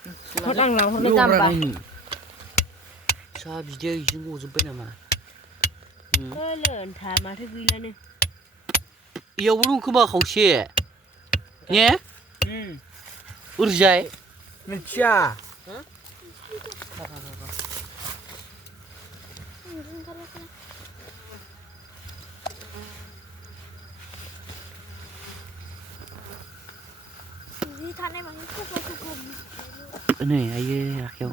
hot lang hot gamba सा बिदिया इजों गजोब्बाय नामा लोन था माथो गैलानो इयावबो दं खोमा खावसे ने ओरैजाय मिथिया नै आयो आखायाव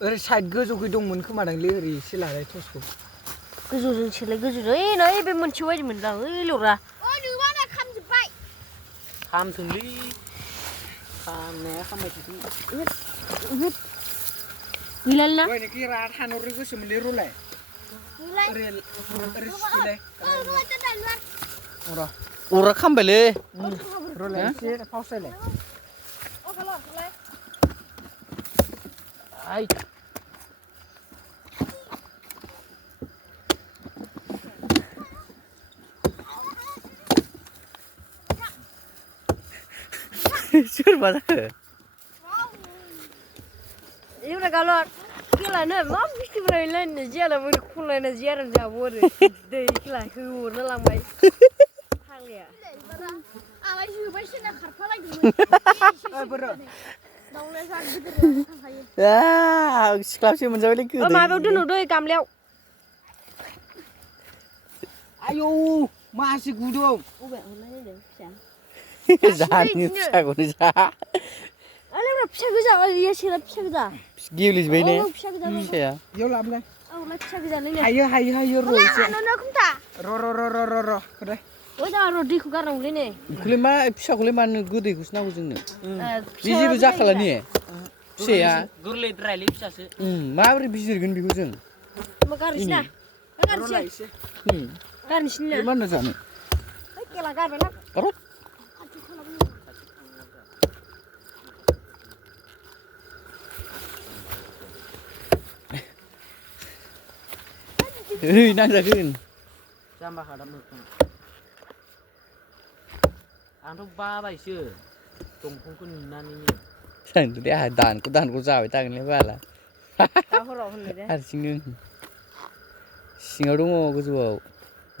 ओरै साइड गोजौखै दंमोन खोमादांलै ओरै एसे लालाय टसखौ गोजौजों सेलाय गोजौजों ओइ नै बे मोनसे बायदि मोनदां ओइ लरा नोंबाना खामजोब्बाय खामथोंलै खामनाया खामबाय थाथों गैलाना दहायनोखि रा थानहरो गोसोमोनलै रलाय ओरै सिलाय अरा खामबायलै रलाय एसे फावसायलाय आइ सोर मा जाखो एउटा गालो खेलानो मा बुस्थुफोरा लायनो जियाला मोन खनलायना जियारा जाबो आरो दै खेला होहरना लांबाय फाग्लाया आलाय जोबायसोना खारफालायदोंमोन दाउलाय जा गिदिर थांखायो सिख्लाबसे मोनजाबायलै गोदै माबायाव दोनहरदो गामलायाव आयौ मासे गुदुं अबे हरनाय जादों फिसा जानि फिसाखौनो जा आले फिसा गोजा इयो सेला फिसा गोजा गेवलिजोब्बाय ने फिसा गोजा फिसाया बेयाव लाबोलाय औ फिसा गोजालै ने हायो र' एसे नोंनो खुन्था र' खोथाय ओइ दा र' दैखौ गारनांगौलै ने बेखौलाय मा फिसाखौलाय मानो गोदैखौसो नांगौ जोंनो बे जेबो जाखाला ने फिसाया गोरलैद्रायलै फिसासो माबोरै बिजिरगोन बेखौ जों मा गारनोसैना गारनोसै गारनोसैना मा होनना जानो ओइ केला गारबायना र' ओइ नांजागोन जाम्बा खादा मोखां आंथ' बाबायसो दंफांखौ नुनानैनो सानदोंलै आंहा दानखौ जाबाय थागोनलै बाला हराव होननो दे हारसिंनो सिङाव दङ गोजौआव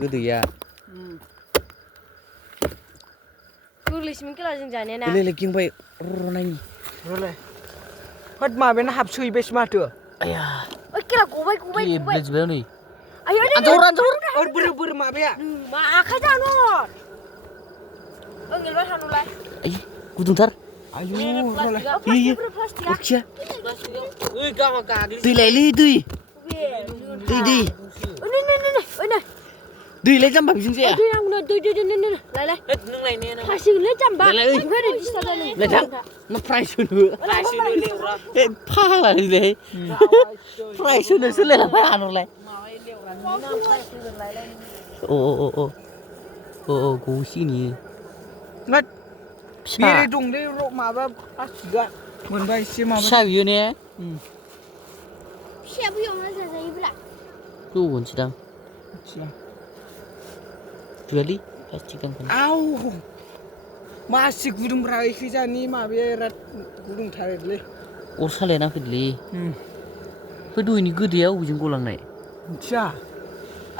गोदैया गोरलैसिमोन केला जों जानाया ना गोरलै गिंबाय र' नायनि रलाय होद माबायानो हाबसोहैबायसो माथो आया ओइ केला गबाय गेब्लेजोब्बाय नै आयो आनजर बोर माबाया मा आखाय जानो ओं गेलबा थानुलाय आय गुदुंथार आयु इयो प्लास्टिकआ अखिया ओइ गामा गाग्लि दै लायलै दै नै दैलाय जाम्बा बेजों जाया दै नांगौ दै लायलाय नों लायनाया नों प्लास्टिकलै जाम्बा लायलाय ओमफ्राय डिस्टार्ब जानो लायथां ना प्राइस होनो लायसोनो लेवरा ए फाग्लालै प्राइस होनो सोलायलांबाय आनरलाय माबाय लेवरा नों नाम फायसोगोन लायलाय अ गसिगोन इयो होद फिसा बेरे दंलै माबा प्लास्टिकआ मोनबा एसे माबा फिसा बियो ने फिसाया बैयावनो जाजायोब्ला जौगोनसोदां जुयालै प्लास्टिक गानखौ आव मासे गुदुंब्रा एखैजानि माबाया बिराद गुदुंथारलै अर सालायना फैदोलै बे दहायनि गोदैया अबेजों गलांनाय मिथिया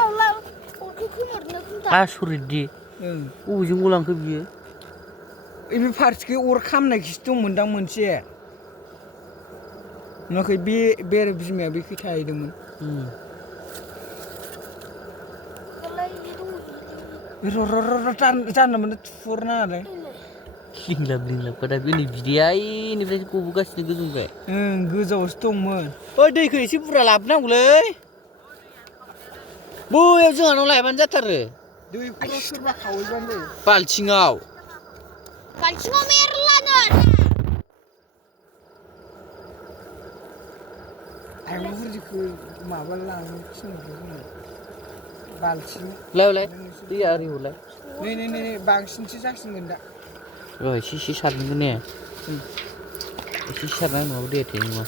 अरखौ खोमोरनो खुन्था आसरित दि अबेजों गलांखो बियो बे फारसेखै अर खामनायखिसो दंमोनदां मोनसे नुवाखै बेरे बिमाया बेखै थाहैदोंमोन र' जानला मोनला थुहरनाङालै लिंलाब दा बे नै बिदैया ओइनिफ्राय गबोगासिनो गोजौनिफ्राय गोजौआवसो दंमोन ओइ दैखौ एसे बुरजा लाबोनांगौलै बैयाव जोंहानाव लायबानो जाथारो दैखौल' सोरबा खावैबानो जायो बाल्थिङाव मेरलानो आयंफोरखौ माबा लांनो थिनहरदों बाल्थिं लाय दैया ओरै हरलाय नै बांसिनसो जासिनगोन दा र' एसे सारनांगोन ने एसे सारना नङाबा दैया थायो नङा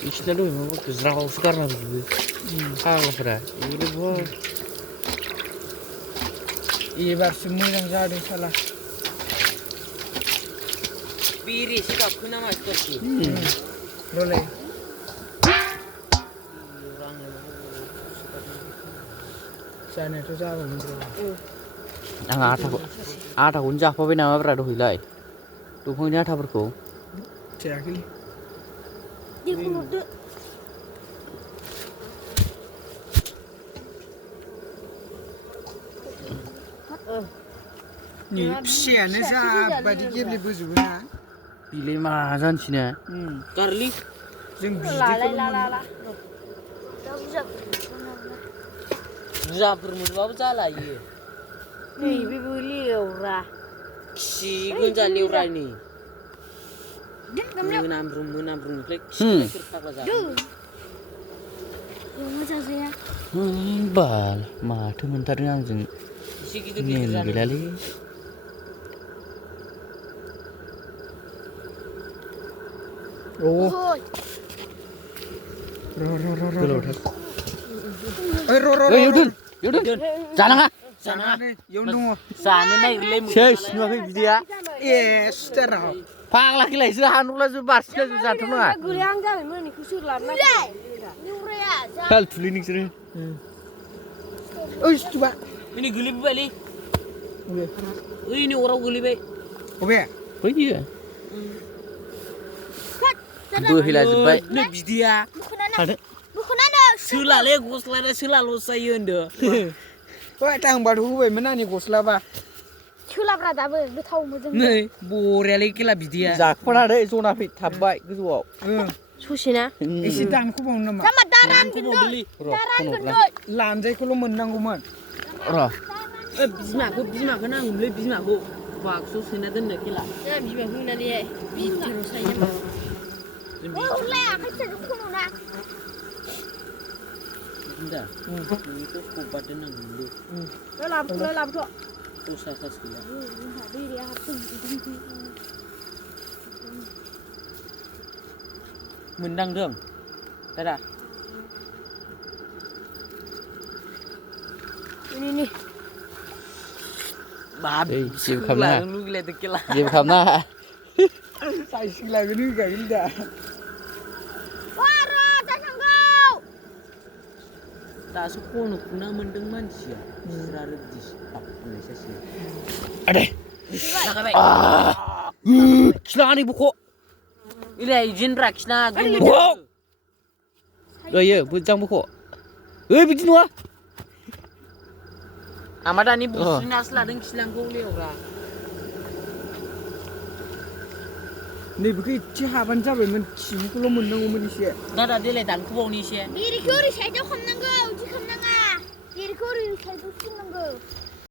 बिसिना दहाय माबा ज्रावसो गारना फैजोबो फाग्लाफोरा एबारसो मोजां जादों साला बेरेसो गाबखोना मानसिफोरखि र'लाय जानायाथ' जाबायमोन र' आं आटाखौनो जाफाबाय नामाब्रा दहैलाय दंफांनि आटाफोरखौ जायाखैलै देखुनहरदो फिसायानो जाबायदि गेब्लेबोजोबो ना बिलाय मा जानोसै ने गारलि जों लालाय बिदैखौल' ला ला मोनो ला बुरजाफोर मोनबाबो जाला इयो नै बेबो लेवरा खिगोन जा लेवरानि मोनामब्रुमनिफ्राय खिनायफोर फाग्ला जागोन एवना जाजाया बाल माथो मोनथारदों आंजों एसे गिदिर गिदिर नेम जानो गैलालै औ ओइ गोलावथार ओइ र' ओइ इयाव दोन जानाङा जानाङा इयावनो दङ जानो नागिरलै सेस नुवाखै बिदैया ए स्टाराव फाग्ला खेलायसो हानहरलाजोब बारसिलाजोब जाथ'नाङा गोलैहां जाबायमोन बेखौ सोर लाबोना नेवराया जा फाल थुलै नोंसोरो ओइ सिथुबा नै गोलैबोबायलै अबे ओइनि अराव गोलैबाय अबे फैयो बोहैलाजोब्बाय नै बिदैया थादो बुखुनानो सोलालै गस्लाना सोलाल'सो जायो होनदो ओइ दांबाथ' होबायमोन आंनि गस्लाबा सोलाब्रा दाबो गोथाव मोजां नै बरियालै खेला बिदैया जाख'नानै जना फै थाबबाय गोजौआव ससेना एसे दानख'बावनो नामा जामा दारानगोन खबावदोलै लानजायखौल' मोननांगौमोन र' बिमाखौ नांगौलै बिमाखौ बाक्सु सोना दोननो खेला बिमाखौ होनानै भिडिअ सायो हरलाय आखाइ फिसाजों खन'ना दा नोंनिखौ खबा दोननांगौलै लाबोथ' दस्रा कास गैला दैया हाबदों मोनदांदों दादा नि बाब ओइ जेबो खालामनाङा लुगैलायदों खेला जेबो खालामनाङा साइसखौ लागोन होगागोन दा दासो खन'खौना मोनदों मानसिया बिसोर आरो दिसकाप होननाय सासे आदे लागायबाय खिलाङा नै बख' इलाय जेनब्रा खिना ओइयो मोजां बख' ओइ बिदि नङा आमा दानि बुस्रिनासो लादों खिलांखौ लेवरा नैबेखौ एसे हाबानो जाबायमोन खिबुखौल' मोननांगौमोन एसे दादा देलाय दानख'बावनि एसे बेरेखौ ओरै साइडआव खालामनांगौ बिदि खालामनाङा बेरेखौ ओरै साइडआव सिननांगौ